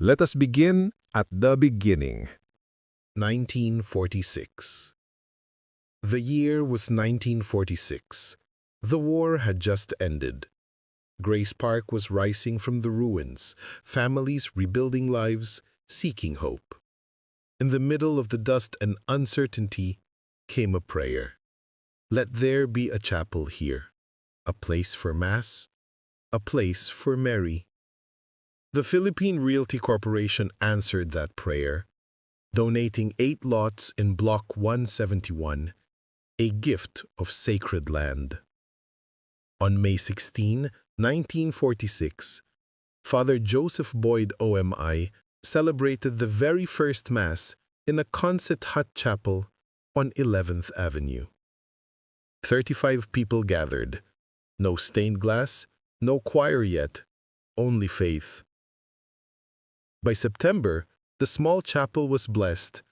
Let us begin at the beginning. 1946. The year was 1946. The war had just ended. Grace Park was rising from the ruins, families rebuilding lives, seeking hope. In the middle of the dust and uncertainty came a prayer. Let there be a chapel here, a place for Mass, a place for Mary. The Philippine Realty Corporation answered that prayer, donating 8 lots in Block 171, a gift of sacred land. On May 16, 1946, Father Joseph Boyd OMI celebrated the very first Mass in a Quonset hut chapel on 11th Avenue. 35 people gathered. No stained glass, no choir yet, only faith. By September, the small chapel was blessed,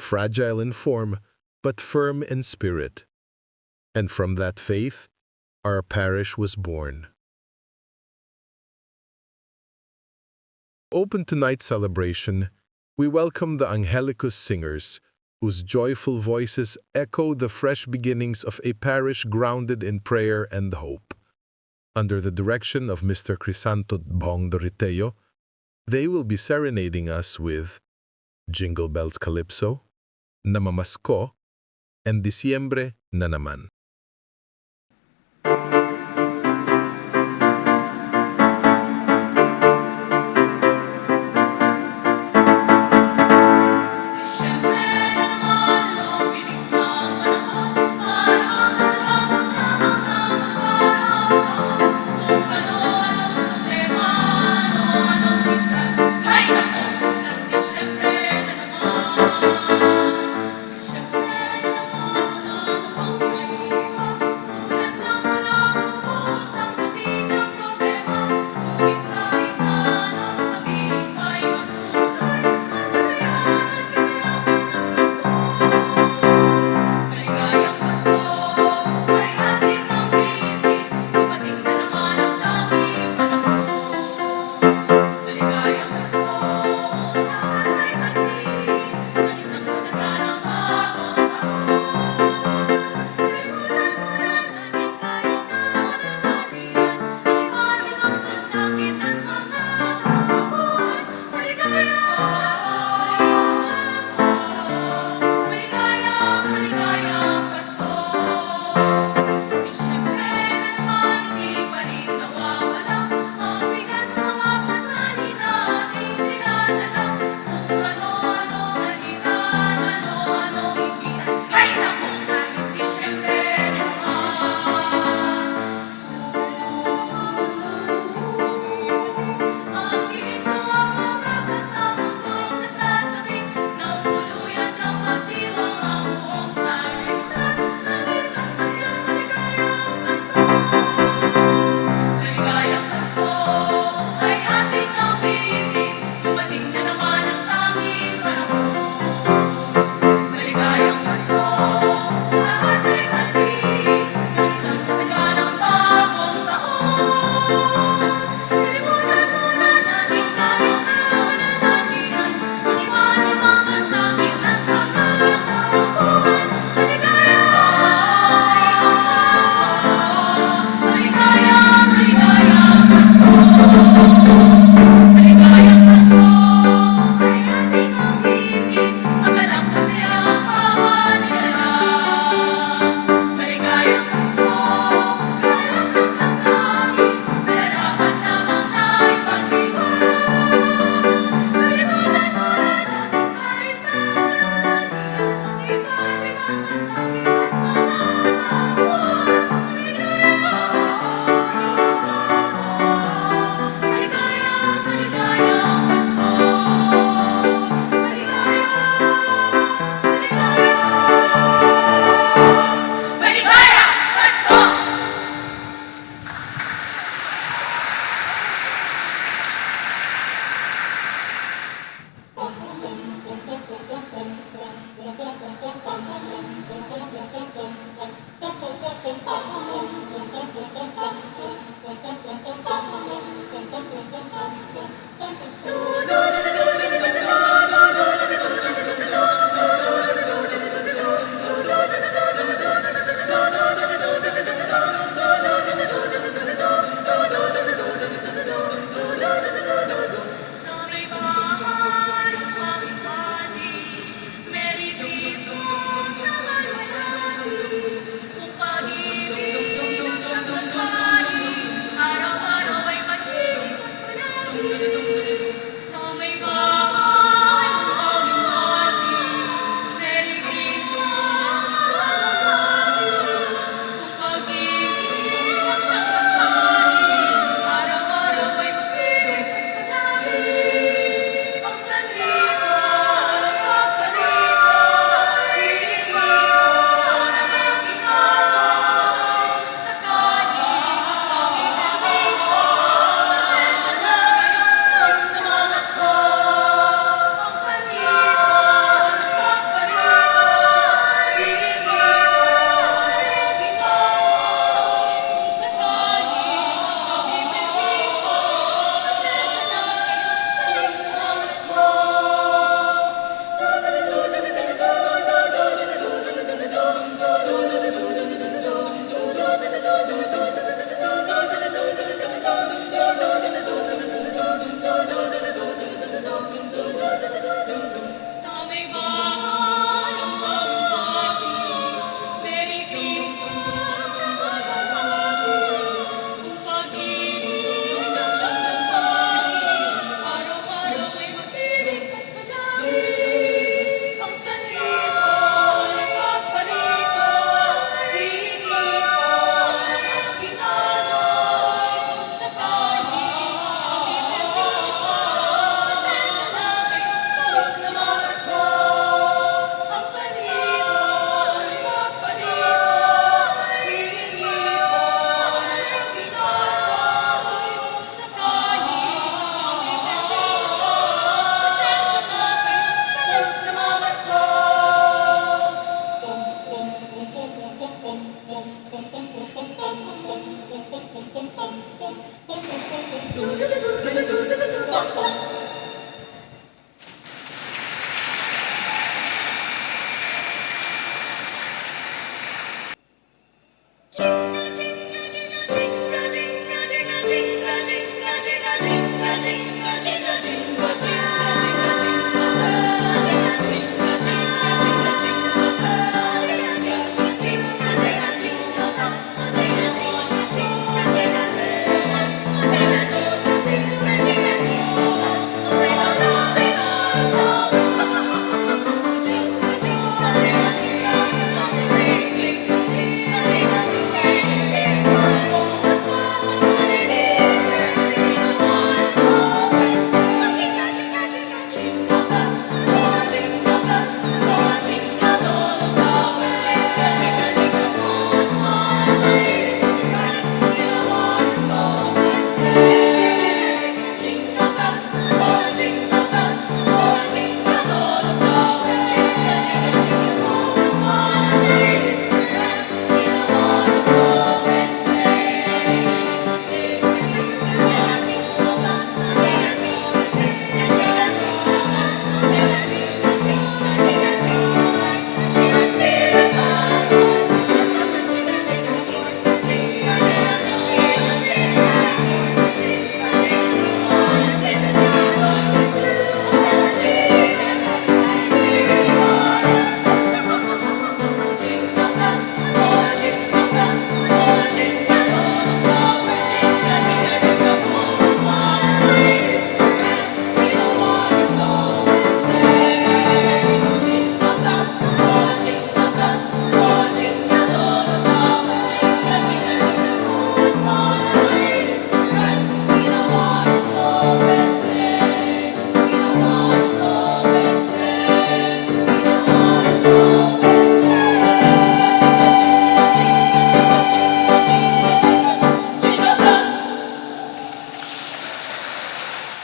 fragile in form, but firm in spirit. And from that faith, our parish was born. Open to night celebration, we welcome the Angelicus singers, whose joyful voices echo the fresh beginnings of a parish grounded in prayer and hope. Under the direction of Mr. Crisanto Bong Doriteo, they will be serenading us with Jingle Bells Calypso, Namamasko, and Diciembre na Naman.